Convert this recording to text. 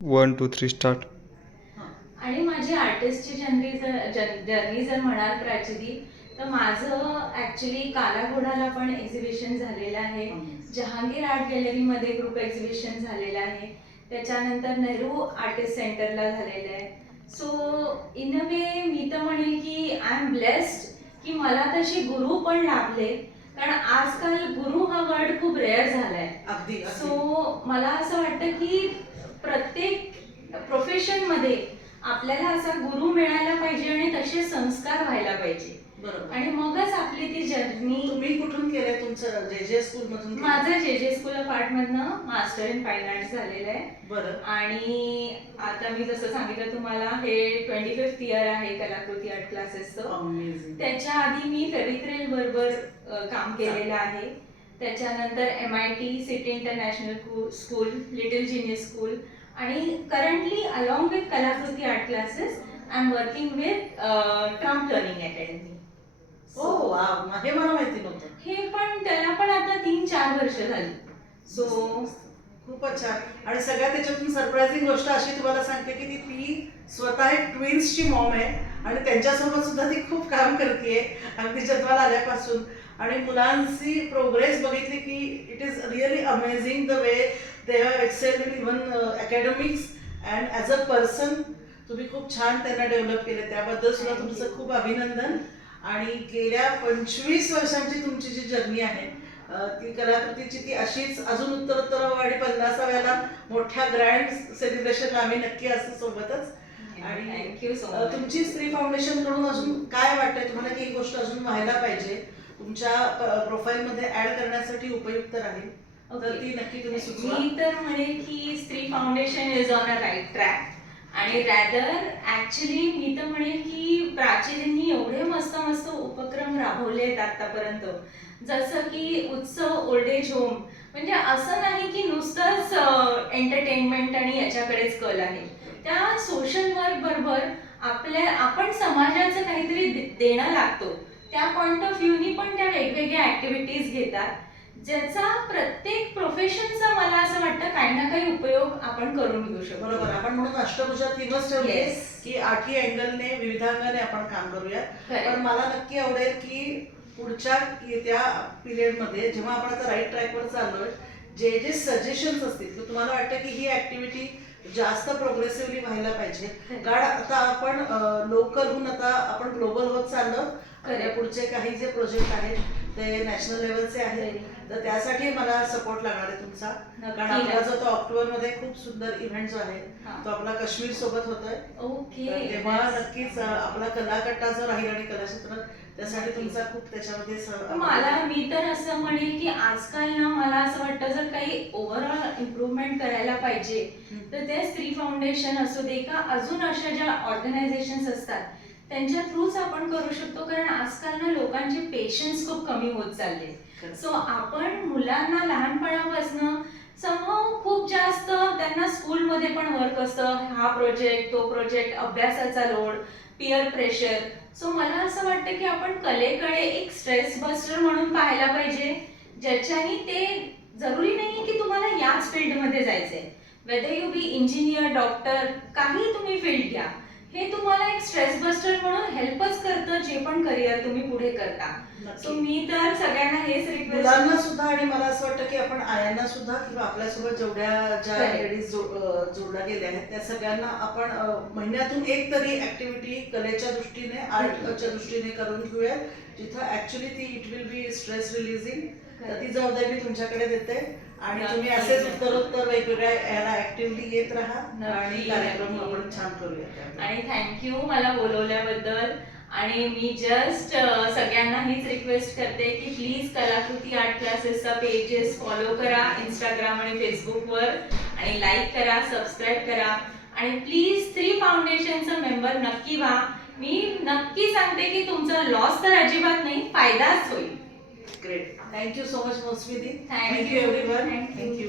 1 2 3 start. आणि माझी आर्टिस्टची journey जर म्हणाल प्राची, तर माझं ॲक्च्युली कालाघोडाला पण एक्झिबिशन झालेलं आहे, जहांगीर आर्ट गॅलरीमध्ये ग्रुप एक्झिबिशन झालेलं आहे, त्याच्यानंतर नेहरू आर्टिस्ट सेंटरला झालेलं आहे. सो इन अ वे मी तर म्हणेल की आय एम ब्लेस्ड की मला तशी गुरु पण लाभले, कारण आजकाल गुरु हा वर्ड खूप रेअर झालाय. अगदी सो मला असं वाटतं की प्रत्येक प्रोफेशनमध्ये आपल्याला असा गुरु मिळायला पाहिजे आणि तसे संस्कार व्हायला पाहिजे, बरोबर. आणि मगच आपली ती जर्नी. तुम्ही कुठून केलंय तुमचं? जे स्कूल मधून? माझं जे स्कूल ऑफ आर्ट मधनं मास्टर इन फाईन आर्ट्स झालेलं आहे. बरं. आणि आता मी जसं सांगितलं तुम्हाला, हे 25th इयर आहे कलाकृती आर्ट क्लासेसचं. त्याच्या आधी मी फेविक्रेल बरोबर काम केलेलं आहे. त्याच्यानंतर MIT city international school, little genius school, आणि करंटली अलॉंग विथ कलाकृती art classes I am working with Trump learning academy. हो, हे मला माहिती नव्हतं. हे पण त्याला पण आता 3-4 वर्ष झाली. सो खूपच छान. आणि सगळ्यात त्याच्यातून सरप्राइझिंग गोष्ट अशी तुम्हाला सांगते की ती स्वतः एक ट्विन्सची मॉम आहे आणि त्यांच्यासोबत सुद्धा ती खूप काम करते अगदी जन्माला आल्यापासून. आणि मुलांची प्रोग्रेस बघितली की it is really amazing the way they have excelled in even academics and as a person. तुम्ही खूप छान त्यांना डेव्हलप केले, त्याबद्दल सुद्धा तुमचं खूप अभिनंदन. आणि गेल्या 25 वर्षांची तुमची जी जर्नी आहे ती कलाकृतीची, ती अशीच अजून उत्तरोत्तर आणि 50व्याला मोठ्या ग्रँड सेलिब्रेशनला आम्ही नक्की असतो सोबतच. आणि थँक्यू सो मच. तुमची स्त्री फाउंडेशन कडून अजून काय वाटतंय तुम्हाला की ही गोष्ट अजून व्हायला पाहिजे, तुमच्या प्रोफाईलमध्ये ऍड करण्यासाठी उपयुक्त राहील, तर ती नक्की तुम्ही सुचवा. मी तर म्हणेन की Stree foundation is on a right track. आणि रॅदर ॲक्च्युली मी तर म्हणेन की प्राचीजींनी एवढे मस्त मस्त उपक्रम राबवले आहेत आतापर्यंत, जसं की उत्सव ओल्ड एज होम. म्हणजे असं नाही की नुसतंच एंटरटेनमेंट आणि याच्याकडेच कल आहे. त्या सोशल वर्क बरोबर आपण समाजाचं काहीतरी देणं लागतो, त्या पॉइंट ऑफ व्ह्यूनी पण त्या वेगवेगळ्या ऍक्टिव्हिटीज घेतात, ज्याचा प्रत्येक प्रोफेशनचा मला असं वाटतं काही ना काही उपयोग आपण करून घेऊ शकतो. बरोबर. आपण म्हणून अष्टभुजा थीमच ठेवली की 8ही अँगलने, विविधांगाने आपण काम करूया. पण मला नक्की आवडेल की पुढच्या त्या पिरियडमध्ये जेव्हा आपण आता राईट ट्रॅकवर चाललोय, जे जे सजेशन्स असतील तर तुम्हाला वाटतं की ही ऍक्टिव्हिटी जास्त प्रोग्रेसिव्हली व्हायला पाहिजे, कारण आता आपण लोकलहून आता आपण ग्लोबल होत चाललो. पुढचे काही जे प्रोजेक्ट आहेत ते नॅशनल लेवलचे आहेत, तर त्यासाठी मला सपोर्ट लागणार आहे तुमचा. कारण आपला जो तो ऑक्टोबरमध्ये खूप सुंदर इव्हेंट जो आहे तो आपला काश्मीर सोबत होतोय. ओके. तेव्हा नक्कीच आपला कलाकट्टा जो राहील आणि कलाक्षेत्र, त्यासाठी तुमचा खूप त्याच्यामध्ये मला मी तर असं म्हणेल की आजकाल ना मला असं वाटतं जर काही ओव्हरऑल इम्प्रूव्हमेंट करायला पाहिजे तर ते स्त्री फाउंडेशन असू दे का अजून अशा ज्या ऑर्गनायझेशन्स असतात त्यांच्या थ्रूच आपण करू शकतो, कारण आजकाल ना लोकांचे पेशन्स खूप कमी होत चालले. सो आपण मुलांना लहानपणापासून समहाऊ खूप जास्त त्यांना स्कूलमध्ये पण वर्क असतं, हा प्रोजेक्ट तो प्रोजेक्ट, अभ्यासाचा लोड, पिअर प्रेशर. सो मला असं वाटतं की आपण कलेकडे एक स्ट्रेस बस्टर म्हणून पाहायला पाहिजे, ज्याच्याने ते जरुरी नाही की तुम्हाला याच फील्डमध्ये जायचंय. Whether you be engineer, doctor, काही तुम्ही फील्ड घ्या, हे तुम्हाला एक स्ट्रेस बस्टर म्हणून हेल्पच करतं जे पण करिअर तुम्ही पुढे करता. सो मी तर सगळ्यांना हेच रिक्वेस्ट, मुलांना सुद्धा, आणि मला असं वाटतं की आपण आयांना सुद्धा किंवा आपल्यासोबत जेवढ्या ज्या लेडीज जोडल्या गेल्या आहेत त्या सगळ्यांना आपण महिन्यातून एक तरी ऍक्टिव्हिटी कलेच्या दृष्टीने, आर्टच्या दृष्टीने करून घेऊया, जिथं ऍक्च्युली ती it will be stress releasing. तर ती जबाबदारी मी तुमच्याकडे देते आणि तुम्ही असेच उत्तरोत्तर वेगवेगळ्या याला ऍक्टिव्हली येत राहा आणि कार्यक्रम आपण छान करूया. आणि थँक्यू मला बोलवल्याबद्दल. आणि मी जस्ट सगळ्यांना हीच रिक्वेस्ट करते की प्लीज कलाकृती आर्ट क्लासेसचा पेजेस फॉलो करा इंस्टाग्राम आणि फेसबुकवर, आणि लाईक करा, सबस्क्राईब करा, आणि प्लीज स्त्री फाउंडेशनचा मेंबर नक्की व्हा. मी नक्की सांगते की तुमचा लॉस तर अजिबात नाही, फायदाच होईल. Great. Thank you so much Mousumi di. Thank you everyone. Thank you.